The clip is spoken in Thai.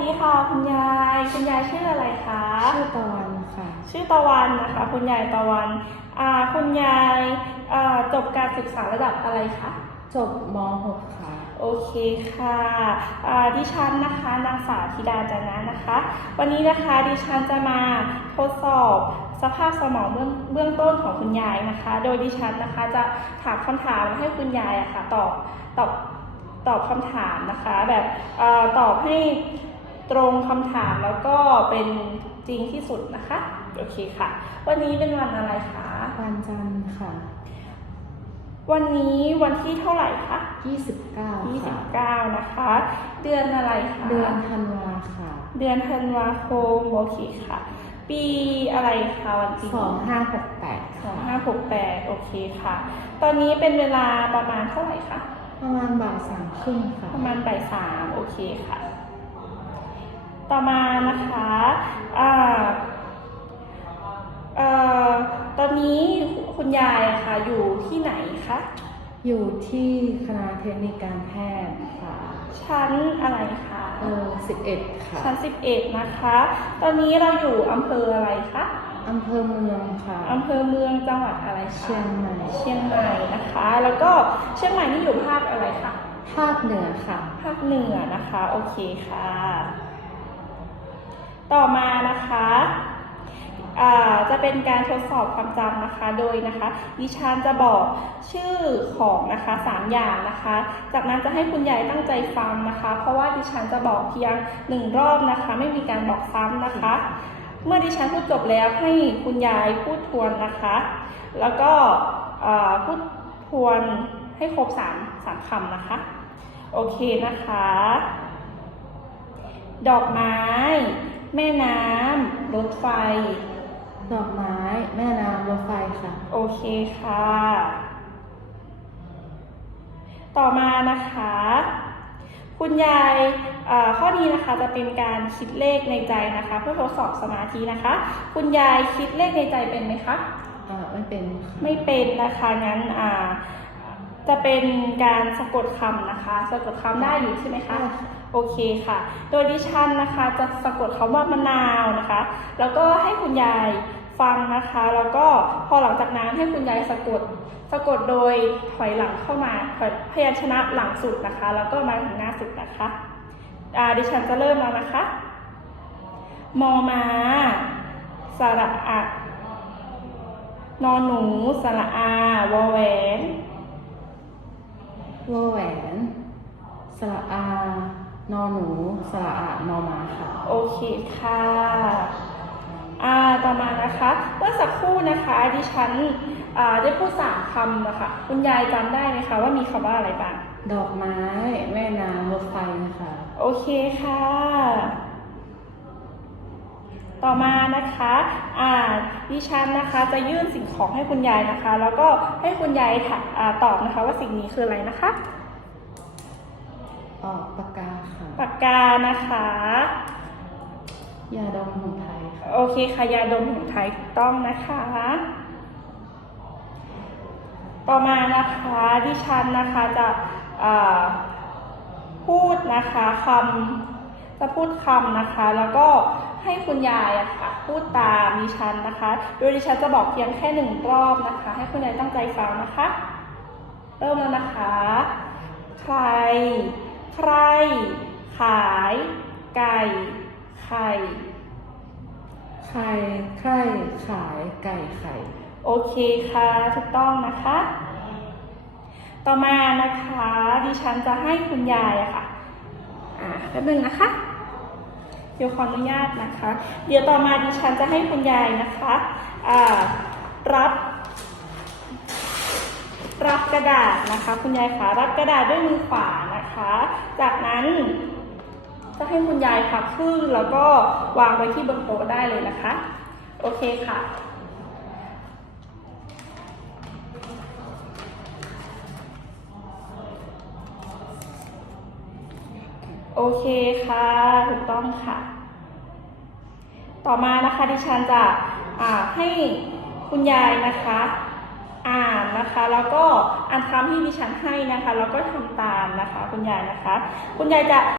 ดีค่ะ คุณยาย คุณยายชื่ออะไรคะชื่อตะวันค่ะ ชื่อตะวันนะคะ คุณยายตะวันอ่าคุณยายอ่าจบการศึกษาระดับอะไรคะจบม .6 ค่ะ โอเคค่ะอ่าดิฉันนะคะนางสาวธิดาจานะนะคะ วันนี้นะคะดิฉันจะมาทดสอบสภาพสมองเบื้องเบื้องต้นของคุณยายนะคะ โดยดิฉันนะคะจะถามคำถามแล้วให้คุณยายอะค่ะตอบตอบตอบคำถามนะคะ แบบเออตอบให้ ตรงคำถามแล้วก็เป็นจริงที่สุดนะคะ โอเคค่ะ วันนี้เป็นวันอะไรคะวันจันทร์ค่ะ วันนี้วันที่เท่าไหร่คะ29ค่ะ29 นะคะ เดือนอะไรคะเดือนธันวาค่ะ เดือนธันวาคมโอเคค่ะ ปีอะไรคะวันปี2568สองค่ะห้าหกแปดโอเคค่ะ ตอนนี้เป็นเวลาประมาณเท่าไหร่คะประมาณบ่ายสามครึ่งค่ะ ประมาณบ่ายสามโอเคค่ะ ต่อมานะคะอ่าเอ่อตอนนี้คุณยายอะค่ะอยู่ที่ไหนคะ อยู่ที่คณะเทคนิคการแพทย์ค่ะ ชั้นอะไรคะเออ11ค่ะ ชั้นสิบเอ็ดนะคะ ตอนนี้เราอยู่อำเภออะไรคะอำเภอเมืองค่ะอำเภอเมืองจังหวัดอะไรคะเชียงใหม่เชียงใหม่นะคะ แล้วก็เชียงใหม่นี่อยู่ภาคอะไรคะภาคเหนือค่ะ ภาคเหนือนะคะ โอเคค่ะ ต่อมานะคะจะเป็นการทดสอบความจำนะคะ โดยนะคะดิฉันจะบอกชื่อของนะคะสามอย่างนะคะ จากนั้นจะให้คุณยายตั้งใจฟังนะคะ เพราะว่าดิฉันจะบอกเพียงหนึ่งรอบนะคะ ไม่มีการบอกซ้ำนะคะ เมื่อดิฉันพูดจบแล้วให้คุณยายพูดทวนนะคะ แล้วก็พูดทวนให้ครบสามสามคำนะคะ โอเคนะคะ ดอกไม้ แม่น้ำรถไฟ ดอกไม้ แม่น้ำรถไฟค่ะ โอเคค่ะ ต่อมานะคะ คุณยายเอ่อข้อนี้นะคะจะเป็นการคิดเลขในใจนะคะ เพื่อทดสอบสมาธินะคะ คุณยายคิดเลขในใจเป็นไหมคะ อ่าไม่เป็นค่ะไม่เป็นนะคะงั้นอ่า จะเป็นการสะกดคำนะคะ สะกดคำได้อยู่ใช่ไหมคะ โอเคค่ะ โดยดิฉันนะคะจะสะกดคำว่ามะนาวนะคะ แล้วก็ให้คุณยายฟังนะคะ แล้วก็พอหลังจากนั้นให้คุณยายสะกด สะกดโดยถอยหลังเข้ามาถอยพยัญชนะหลังสุดนะคะ แล้วก็มาถึงหน้าสุดนะคะอ่าดิฉันจะเริ่มแล้วนะคะ มอมาสระอะนอนหนูสระอาวอแหวน วอแหวนสระอานอหนูสระอานอมาค่ะ โอเคค่ะอ่าต่อมานะคะเมื่อสักครู่นะคะดิฉันอ่าได้พูดสามคำนะคะคุณยายจำได้ไหมคะว่ามีคำว่าอะไรบ้าง ดอกไม้แม่น้ำรถไฟนะคะ โอเคค่ะ ต่อมานะคะอ่าดิฉันนะคะจะยื่นสิ่งของให้คุณยายนะคะ แล้วก็ให้คุณยายถามอ่าตอบนะคะว่าสิ่งนี้คืออะไรนะคะออกปากกาค่ะปากกานะคะ ยาดมของไทยค่ะโอเคค่ะยาดมของไทยถูกต้องนะคะ ต่อมานะคะดิฉันนะคะจะอ่าพูดนะคะคำจะพูดคำนะคะแล้วก็ ให้คุณยายอะค่ะพูดตามดิฉันนะคะ โดยดิฉันจะบอกเพียงแค่หนึ่งรอบนะคะ ให้คุณยายตั้งใจฟังนะคะ เริ่มแล้วนะคะ ใคร ใคร ขาย ไก่ ไข่ไข่ไข่ขายไก่ไข่ โอเคค่ะถูกต้องนะคะ ต่อมานะคะ ดิฉันจะให้คุณยายอะค่ะ อ่าแป๊บนึงนะคะ เดี๋ยวขออนุญาตนะคะ เดี๋ยวต่อมาดิฉันจะให้คุณยายนะคะรับรับกระดาษนะคะ คุณยายคะรับกระดาษด้วยมือขวานะคะ จากนั้นจะให้คุณยายพับครึ่งแล้วก็วางไว้ที่บนโต๊ะได้เลยนะคะ โอเคค่ะ โอเคค่ะถูกต้องค่ะ ต่อมานะคะดิฉันจะอ่าให้คุณยายนะคะอ่านนะคะแล้วก็อ่านคำที่ดิฉันให้นะคะ แล้วก็ทำตามนะคะ คุณยายนะคะ คุณยายจะ